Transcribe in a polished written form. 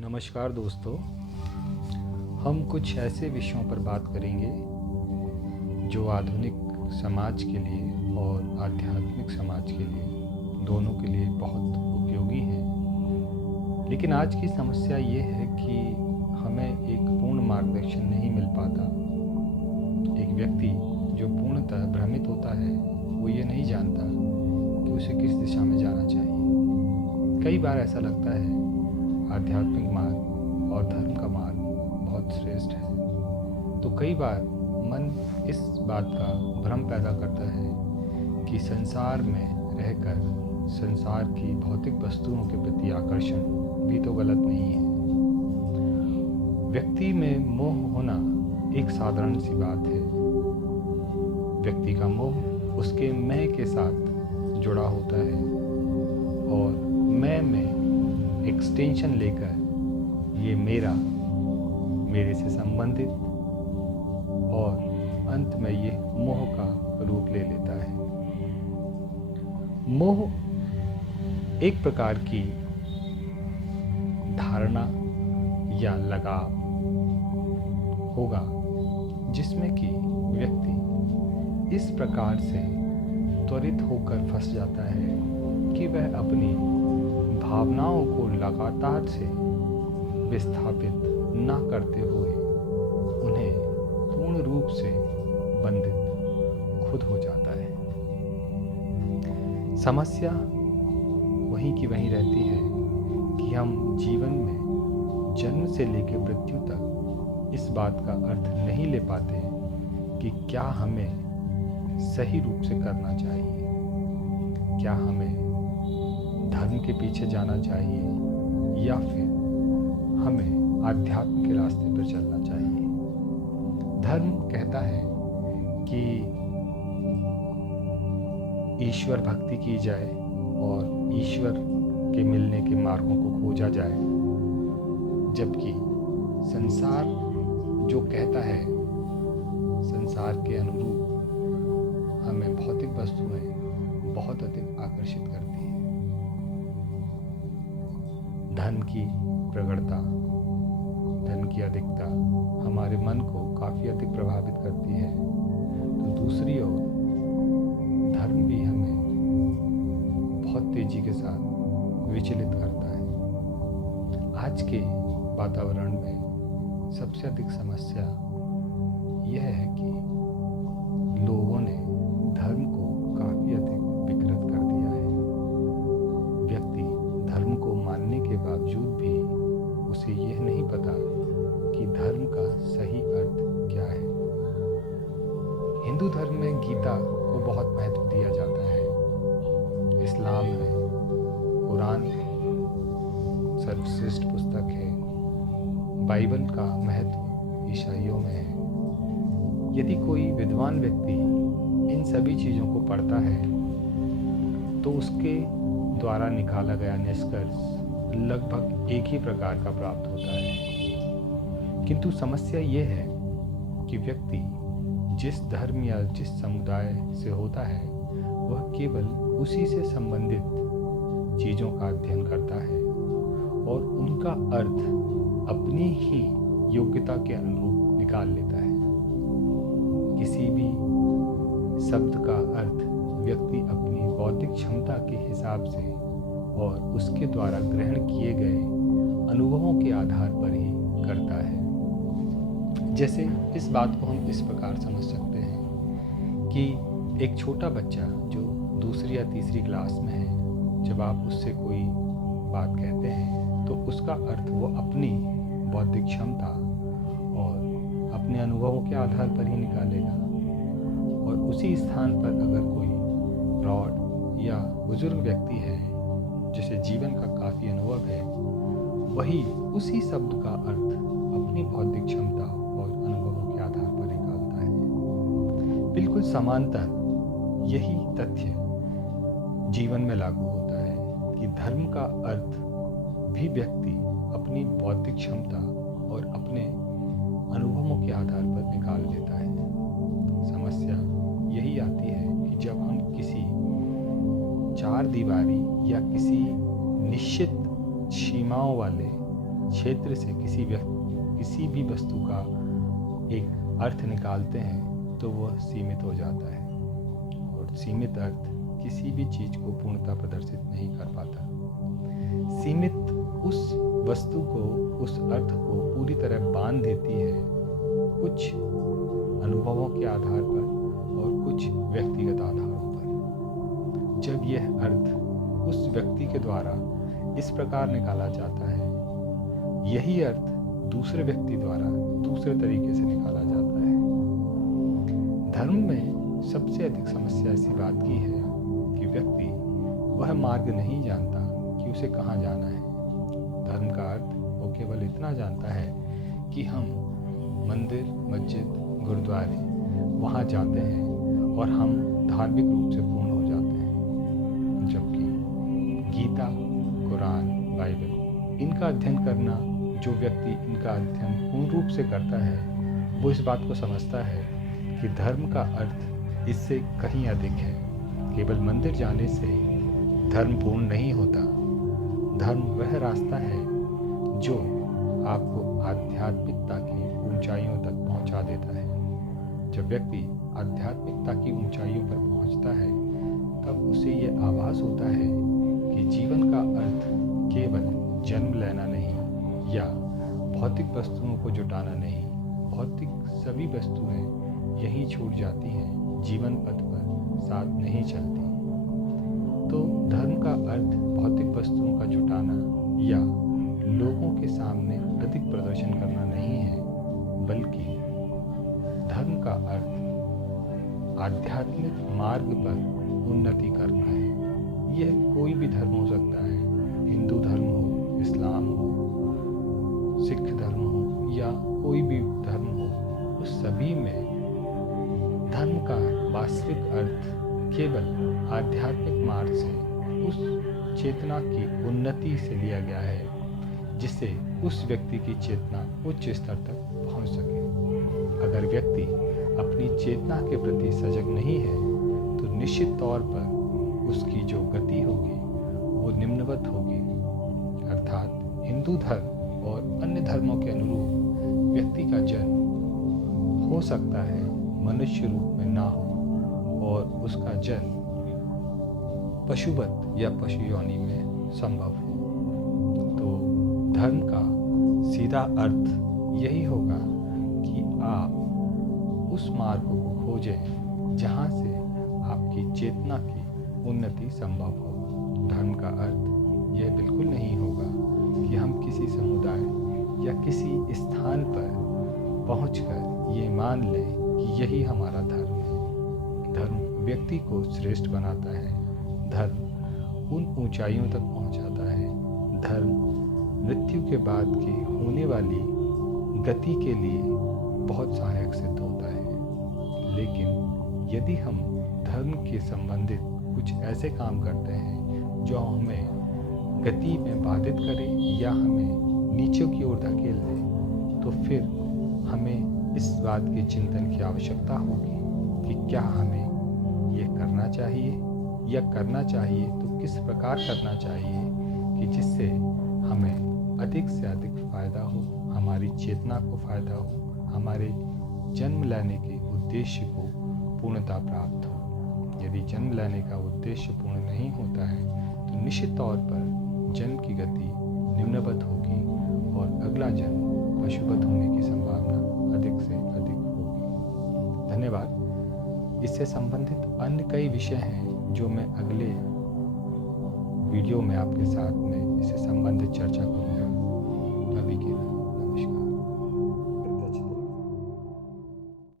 नमस्कार दोस्तों, हम कुछ ऐसे विषयों पर बात करेंगे जो आधुनिक समाज के लिए और आध्यात्मिक समाज के लिए दोनों के लिए बहुत उपयोगी हैं। लेकिन आज की समस्या ये है कि हमें एक पूर्ण मार्गदर्शन नहीं मिल पाता। एक व्यक्ति जो पूर्णतः भ्रमित होता है वो ये नहीं जानता कि उसे किस दिशा में जाना चाहिए। कई बार ऐसा लगता है आध्यात्मिक मार्ग और धर्म का मार्ग बहुत श्रेष्ठ है, तो कई बार मन इस बात का भ्रम पैदा करता है कि संसार में रहकर संसार की भौतिक वस्तुओं के प्रति आकर्षण भी तो गलत नहीं है। व्यक्ति में मोह होना एक साधारण सी बात है। व्यक्ति का मोह उसके मैं के साथ जुड़ा होता है और मैं में एक्सटेंशन लेकर ये मेरा, मेरे से संबंधित और अंत में ये मोह का रूप ले लेता है। मोह एक प्रकार की धारणा या लगाव होगा जिसमें कि व्यक्ति इस प्रकार से त्वरित होकर फंस जाता है कि वह अपनी भावनाओं को लगातार से विस्थापित न करते हुए उन्हें पूर्ण रूप से बंधित खुद हो जाता है। समस्या वहीं की वहीं रहती है कि हम जीवन में जन्म से लेकर मृत्यु तक इस बात का अर्थ नहीं ले पाते कि क्या हमें सही रूप से करना चाहिए, क्या हमें धर्म के पीछे जाना चाहिए या फिर हमें आध्यात्म के रास्ते पर चलना चाहिए। धर्म कहता है कि ईश्वर भक्ति की जाए और ईश्वर के मिलने के मार्गों को खोजा जाए, जबकि संसार जो कहता है संसार के अनुरूप हमें भौतिक वस्तुएं बहुत अधिक आकर्षित करती हैं। धन की प्रगढ़ता, धन की अधिकता हमारे मन को काफ़ी अधिक प्रभावित करती है, तो दूसरी ओर धर्म भी हमें बहुत तेज़ी के साथ विचलित करता है। आज के वातावरण में सबसे अधिक समस्या यह है कि लोगों ने धर्म को काफ़ी अधिक विकृत कर दिया है। व्यक्ति धर्म को मानने के बावजूद भी उसे यह नहीं पता कि धर्म का सही अर्थ क्या है। हिंदू धर्म में गीता को बहुत महत्व दिया जाता है। इस्लाम में कुरान सर्वश्रेष्ठ पुस्तक है। बाइबल का महत्व ईसाइयों में है। यदि कोई विद्वान व्यक्ति इन सभी चीज़ों को पढ़ता है तो उसके द्वारा निकाला गया निष्कर्ष लगभग एक ही प्रकार का प्राप्त होता है। किंतु समस्या ये है कि व्यक्ति जिस धर्म या जिस समुदाय से होता है वह केवल उसी से संबंधित चीज़ों का अध्ययन करता है और उनका अर्थ अपनी ही योग्यता के अनुरूप निकाल लेता है। किसी भी शब्द का अर्थ व्यक्ति अपनी बौद्धिक क्षमता के हिसाब से और उसके द्वारा ग्रहण किए गए अनुभवों के आधार पर ही करता है। जैसे इस बात को हम इस प्रकार समझ सकते हैं कि एक छोटा बच्चा जो दूसरी या तीसरी क्लास में है, जब आप उससे कोई बात कहते हैं तो उसका अर्थ वो अपनी बौद्धिक क्षमता और अपने अनुभवों के आधार पर ही निकालेगा। और उसी स्थान पर अगर कोई प्रौढ़ या बुजुर्ग व्यक्ति है जिसे जीवन का काफ़ी अनुभव है, वही उसी शब्द का अर्थ अपनी बौद्धिक क्षमता और अनुभवों के आधार पर निकालता है। बिल्कुल समांतर यही तथ्य जीवन में लागू होता है कि धर्म का अर्थ भी व्यक्ति अपनी बौद्धिक क्षमता और अपने अनुभवों के आधार पर निकाल लेता है। समस्या यही आती है कि जब हम किसी चार दीवारी या किसी निश्चित सीमाओं वाले क्षेत्र से किसी भी वस्तु का एक अर्थ निकालते हैं तो वह सीमित हो जाता है, और सीमित अर्थ किसी भी चीज़ को पूर्णता प्रदर्शित नहीं कर पाता। सीमित उस वस्तु को, उस अर्थ को पूरी तरह बांध देती है कुछ अनुभवों के आधार पर और कुछ व्यक्तिगत आधारों पर। जब यह अर्थ उस व्यक्ति के द्वारा इस प्रकार निकाला जाता है, यही अर्थ दूसरे व्यक्ति द्वारा दूसरे तरीके से निकाला जाता है। धर्म में सबसे अधिक समस्या इसी बात की है कि व्यक्ति वह मार्ग नहीं जानता कि उसे कहाँ जाना है। धर्म का अर्थ वो केवल इतना जानता है कि हम मंदिर, मस्जिद, गुरुद्वारे वहाँ जाते हैं और हम धार्मिक रूप से पूर्ण हो जाते हैं। जबकि गीता, कुरान, बाइबल, इनका अध्ययन करना, जो व्यक्ति इनका अध्ययन पूर्ण रूप से करता है वो इस बात को समझता है कि धर्म का अर्थ इससे कहीं अधिक है। केवल मंदिर जाने से धर्म पूर्ण नहीं होता। धर्म वह रास्ता है जो आपको आध्यात्मिकता की ऊंचाइयों तक पहुंचा देता है। जब व्यक्ति आध्यात्मिकता की ऊंचाइयों पर पहुंचता है तब उसे ये आभास होता है कि जीवन का अर्थ केवल जन्म लेना नहीं या भौतिक वस्तुओं को जुटाना नहीं। भौतिक सभी वस्तुएं यहीं छूट जाती हैं, जीवन पथ पर साथ नहीं चलती। तो धर्म का अर्थ भौतिक वस्तुओं का जुटाना या लोगों के सामने अधिक प्रदर्शन करना नहीं है, बल्कि धर्म का अर्थ आध्यात्मिक मार्ग पर उन्नति करना है। यह कोई भी धर्म हो सकता है, हिंदू धर्म हो, इस्लाम हो, सिख धर्म हो या कोई भी धर्म हो। उस सभी में धर्म का वास्तविक अर्थ केवल आध्यात्मिक मार्ग से, उस चेतना की उन्नति से लिया गया है जिससे उस व्यक्ति की चेतना उच्च स्तर तक पहुंच सके। अगर व्यक्ति अपनी चेतना के प्रति सजग नहीं है तो निश्चित तौर पर उसकी जो गति होगी वो निम्नवत होगी। अर्थात हिंदू धर्म और अन्य धर्मों के अनुरूप व्यक्ति का जन्म हो सकता है मनुष्य रूप में ना हो और उसका जन्म पशुवत या पशु योनि में संभव हो। तो धर्म का सीधा अर्थ यही होगा कि आप उस मार्ग को खोजें जहाँ से आपकी चेतना की उन्नति संभव हो। धर्म का अर्थ यह बिल्कुल नहीं होगा कि हम किसी समुदाय या किसी स्थान पर पहुंचकर ये मान लें कि यही हमारा धर्म है। धर्म व्यक्ति को श्रेष्ठ बनाता है। धर्म उन ऊंचाइयों तक पहुंचाता है। धर्म मृत्यु के बाद की होने वाली गति के लिए बहुत सहायक सिद्ध होता है। लेकिन यदि हम धर्म के संबंधित कुछ ऐसे काम करते हैं जो हमें गति में बाधित करे या हमें नीचे की ओर धकेल दे, तो फिर हमें इस बात के चिंतन की आवश्यकता होगी कि क्या हमें ये करना चाहिए, या करना चाहिए तो किस प्रकार करना चाहिए कि जिससे हमें अधिक से अधिक फ़ायदा हो, हमारी चेतना को फ़ायदा हो, हमारे जन्म लेने के उद्देश्य को पूर्णता प्राप्त हो। यदि जन्म लेने का उद्देश्य पूर्ण नहीं होता है तो निश्चित तौर पर जन्म की गति निम्नवत होगी और अगला जन्म पशुवत होने की संभावना अधिक से अधिक होगी। धन्यवाद। इससे संबंधित अन्य कई विषय हैं जो मैं अगले वीडियो में आपके साथ में इससे संबंधित चर्चा करूँगा।